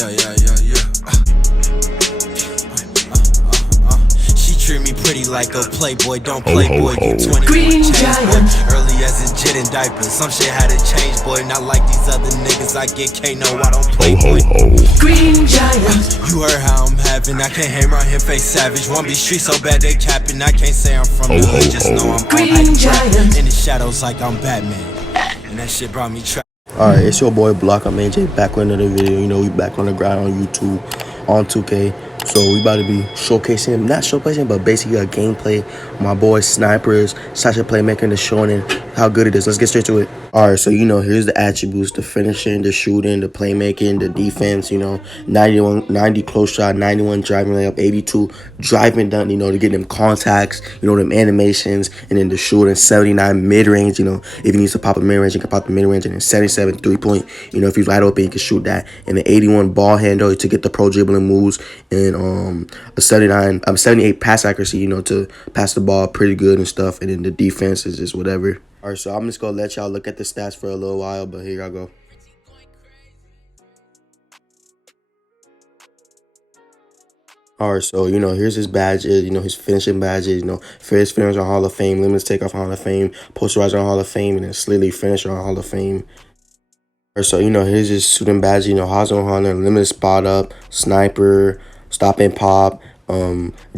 She treat me pretty like a playboy, don't play boy, you 21 Green change boy. Giant. Early as a jit and diapers, some shit had to change boy. Not like these other niggas, I get K, no I don't play boy. Green Giant. You heard how I'm having, I can't hang around here face savage. Wanna be street so bad they capping, I can't say I'm from the hood, just know I'm Green on Giant. in the shadows like I'm Batman. And that shit brought me trapped. Alright, it's your boy Blockem-AJ back with another video. You know, we back on the grind on YouTube, on 2K. So we about to be showcasing, not showcasing, but basically a gameplay. My boy Snipers, such a playmaker, and the showing how good it is. Let's get straight to it. Alright, so you know, here's the attributes: the finishing, the shooting, the playmaking, the defense. You know, 90 close shot, 91 driving layup, 82 driving dunk. You know, to get them contacts. You know, them animations, and then the shooting, 79 mid range. You know, if he needs to pop a mid range, he can pop the mid range, and then 77 3-point. You know, if he's wide open, he can shoot that. And the 81 ball handle to get the pro dribbling moves, and a 78 pass accuracy. You know, to pass the ball pretty good and stuff. And then the defense is just whatever. Alright, so I'm just gonna let y'all look at the stats for a little while, but here y'all go. Alright, so you know, here's his badges, you know, his finishing badges, you know, first finisher on Hall of Fame, limits takeoff on Hall of Fame, posterizer on Hall of Fame, and then slitly finisher on Hall of Fame. Alright, so you know, here's his shooting badge, you know, horizontal hunter, limited spot up, sniper, stop and pop,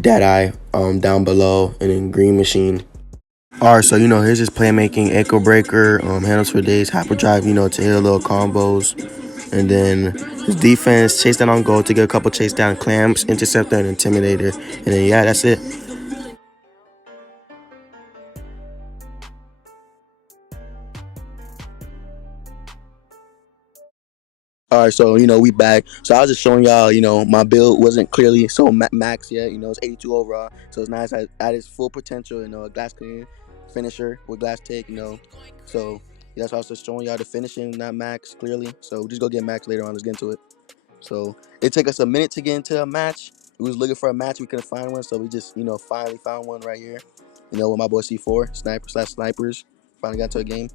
dead eye, down below, and then green machine. Alright, so you know, here's his playmaking, echo breaker, handles for days, hyperdrive, you know, to hit a little combos. And then his defense, chase down on goal to get a couple chase down clamps, interceptor, and intimidator. And then yeah, that's it. Alright, so you know, we back. So I was just showing y'all, you know, my build wasn't clearly so max yet. You know, it's 82 overall, so it's nice at its full potential. You know, a glass clean finisher with glass take. You know, so yeah, that's why I was just showing y'all the finishing, not max clearly. So just go get max later on. Let's get into it. So it took us a minute to get into a match. We was looking for a match, we couldn't find one, so we just, you know, finally found one right here. You know, with my boy C4, snipers. Finally got into a game.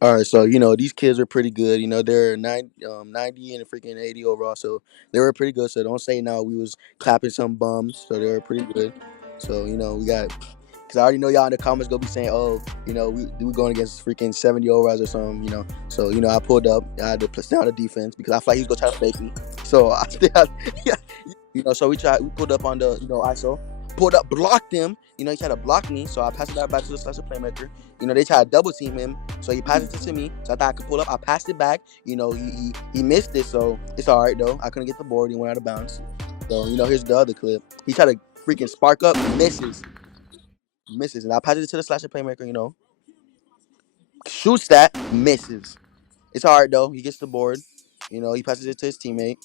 All right, so you know, these kids are pretty good. You know, they're 90 and a freaking 80 overall, so they were pretty good. So don't say no, we was clapping some bums. So they were pretty good. So you know, we got, because I already know y'all in the comments gonna be saying, oh, you know, we going against freaking 70 overalls or something. You know, so you know, I pulled up. I had to stay on the defense because I thought he was gonna try to fake me. So I stayed out. Yeah, you know, so we pulled up on the, you know, ISO. Pulled up, blocked him. You know, he tried to block me, so I passed it back to the slasher playmaker. You know, they tried to double team him, so he passed it to me. So I thought I could pull up. I passed it back. You know, he missed it, so it's all right though. I couldn't get the board. He went out of bounds. So you know, here's the other clip. He tried to freaking spark up, misses, and I passed it to the slasher playmaker. You know, shoots that, misses. It's all right though. He gets the board. You know, he passes it to his teammate.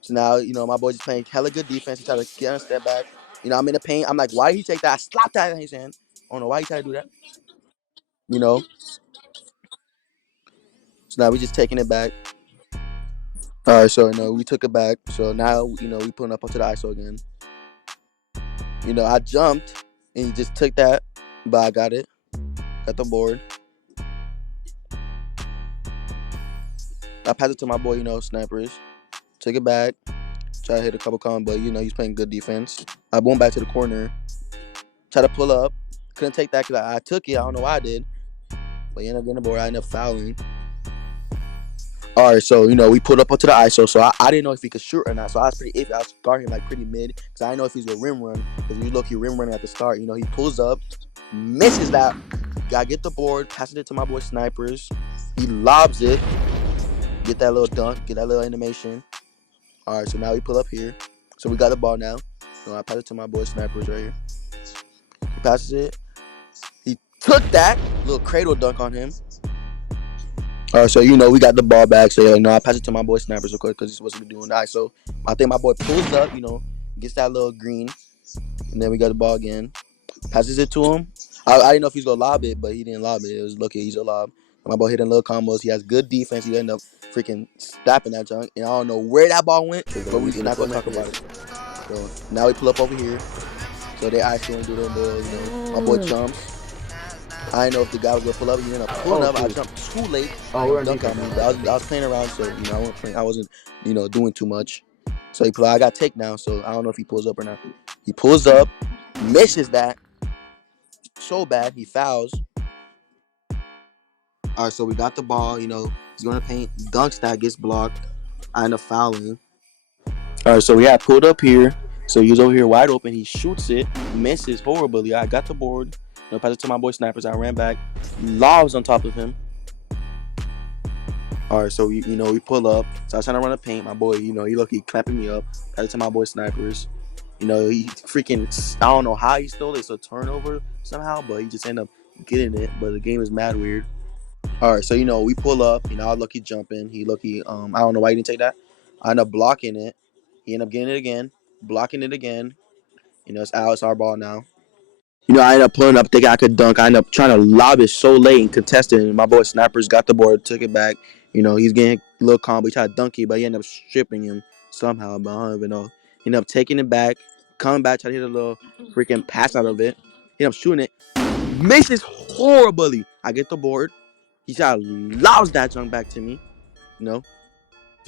So now, you know, my boy's just playing hella good defense. He tried to get on a step back. You know, I'm in the paint. I'm like, why did he take that? I slapped that in his hand. I don't know why he tried to do that. You know. So now we just taking it back. All right, so you know, we took it back. So now, you know, we putting up onto the ISO again. You know, I jumped and he just took that, but I got it. Got the board. I passed it to my boy, you know, snipers. Took it back. Try to hit a couple combos, but you know, he's playing good defense. I went back to the corner. Try to pull up. Couldn't take that because I took it. I don't know why I did. But he ended up getting the board. I ended up fouling. All right, so, you know, we pulled up onto the ISO. So I didn't know if he could shoot or not. So I was pretty iffy. I was guarding him like pretty mid because I didn't know if he's a rim run. Because if you look, he rim running at the start. You know, he pulls up, misses that. I get the board, passes it to my boy Snipers. He lobs it. Get that little dunk. Get that little animation. All right, so now we pull up here. So we got the ball now. So I pass it to my boy Snipers right here. He passes it. He took that little cradle dunk on him. All right, so you know, we got the ball back. So you know, I pass it to my boy Snipers, of course, because he's supposed to be doing that. So I think my boy pulls up, you know, gets that little green, and then we got the ball again. Passes it to him. I didn't know if he's gonna lob it, but he didn't lob it. It was lucky he's a lob. My boy hitting little combos. He has good defense. He end up freaking stopping that junk. And I don't know where that ball went, but we not gonna talk about it. So now we pull up over here. So they accidentally do their little, my boy jumps. I didn't know if the guy was gonna pull up. He ended up pulling up. I jumped too late. Dunk on me, but I was playing around, so I wasn't doing too much. So he pulled. I got takedown, so I don't know if he pulls up or not. He pulls up, misses that so bad he fouls. All right, so we got the ball. He's going to paint. Dunks that gets blocked. I end up fouling. All right, so we had pulled up here. So he was over here wide open. He shoots it, misses horribly. I got the board. Pass it to my boy Snipers. I ran back, lobs on top of him. All right, so we pull up. So I was trying to run a paint. My boy, he lucky clapping me up. Pass it to my boy Snipers. He freaking, I don't know how he stole it. It's a turnover somehow, but he just ended up getting it. But the game is mad weird. All right, so we pull up. I was lucky jumping. He lucky. I don't know why he didn't take that. I end up blocking it. He ended up getting it again, blocking it again. It's out. It's our ball now. I ended up pulling up, thinking I could dunk. I ended up trying to lob it so late and contesting. And my boy Snappers got the board, took it back. He's getting a little combo. He tried to dunk it, but he ended up stripping him somehow. But I don't even know. He ended up taking it back, coming back, trying to hit a little freaking pass out of it. He ended up shooting it. Misses horribly. I get the board. He tried to lobs that junk back to me. So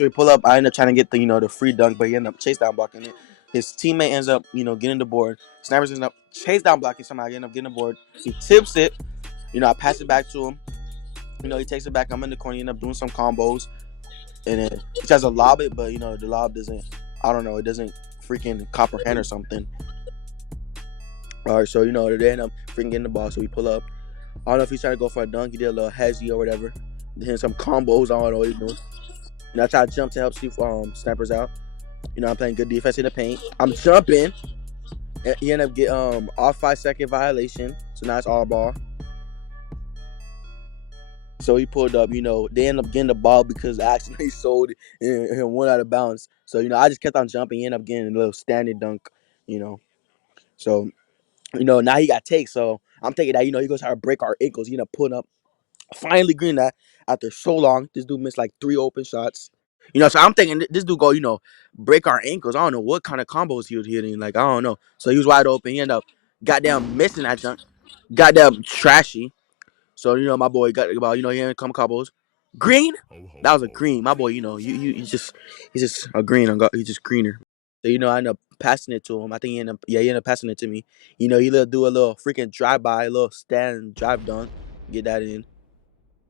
we pull up. I end up trying to get the free dunk, but he ended up chase down blocking it. His teammate ends up getting the board. Snipers ends up chase down blocking somehow. He end up getting the board. He tips it. I pass it back to him. He takes it back. I'm in the corner. He end up doing some combos, and then he tries to lob it, but the lob doesn't. I don't know. It doesn't freaking comprehend or something. All right, so they end up freaking getting the ball. So we pull up. I don't know if he's trying to go for a dunk. He did a little hezzy or whatever. Then some combos. I don't know what he's doing. I try to jump to help Snipers out. I'm playing good defense in the paint. I'm jumping. He ended up getting off 5-second violation. So now it's all ball. So he pulled up. They end up getting the ball because I accidentally sold it and went out of bounds. So I just kept on jumping. He ended up getting a little standing dunk. So now he got take. So I'm taking that. He goes try to break our ankles. He ended up pulling up. Finally green that after so long. This dude missed like 3 open shots. So I'm thinking this dude go, break our ankles. I don't know what kind of combos he was hitting. Like, I don't know. So he was wide open. He ended up goddamn missing that junk. Goddamn trashy. So, my boy got about, he had come combos. Green? That was a green. My boy, he's just a green. He's just greener. So, I ended up passing it to him. I think he ended up passing it to me. He do a little freaking drive-by, a little stand drive dunk. Get that in.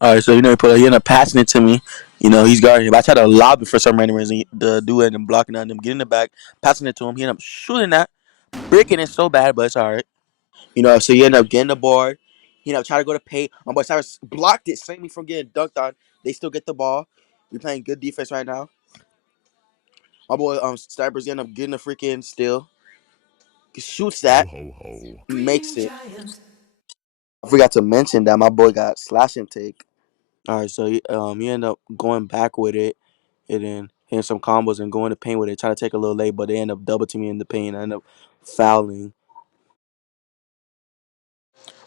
All right, so he ended up passing it to me. He's guarding him. I tried to lob it for some random reason. The dude ended up blocking on him, getting it back, passing it to him. He ended up shooting that, breaking it so bad, but it's all right. So he ended up getting the board. He ended up trying to go to paint. My boy Cyrus blocked it, saved me from getting dunked on. They still get the ball. We're playing good defense right now. My boy Snipers ended up getting the freaking steal. He shoots that, makes it. I forgot to mention that my boy got slash and take. All right, so he ended up going back with it, and then hitting some combos and going to paint with it. Try to take a little late, but they end up double teaming in the paint. I end up fouling.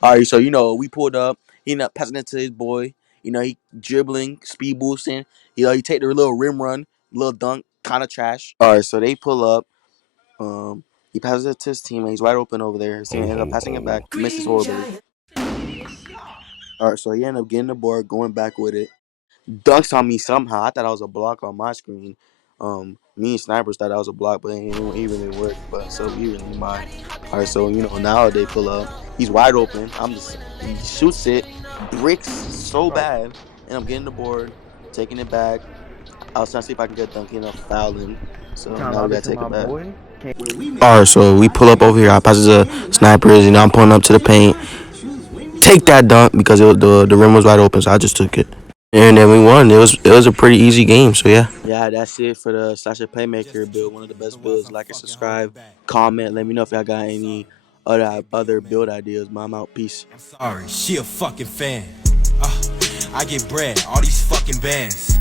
All right, so we pulled up. He ended up passing it to his boy. He dribbling, speed boosting. He take the little rim run, little dunk, kind of trash. All right, so they pull up. He passes it to his teammate. He's wide open over there. His teammate ends up passing it back. Misses horribly. All right, so he ended up getting the board, going back with it. Dunks on me somehow. I thought I was a block on my screen. Me and Snipers thought I was a block, but it really worked. But so he really mine. All right, so now they pull up. He's wide open. He shoots it, bricks so bad, and I'm getting the board, taking it back. I was trying to see if I can get dunking up fouling. So now we gotta take it back. All right, so we pull up over here. I pass it to Snipers, I'm pulling up to the paint. Take that dunk because the rim was wide open, so I just took it. And then we won. It was a pretty easy game. So yeah. Yeah, that's it for the /playmaker build. One of the best builds. Like and subscribe, comment. Let me know if y'all got any other build ideas. I'm out. Peace. I'm sorry, she a fucking fan. I get bread, all these fucking bands.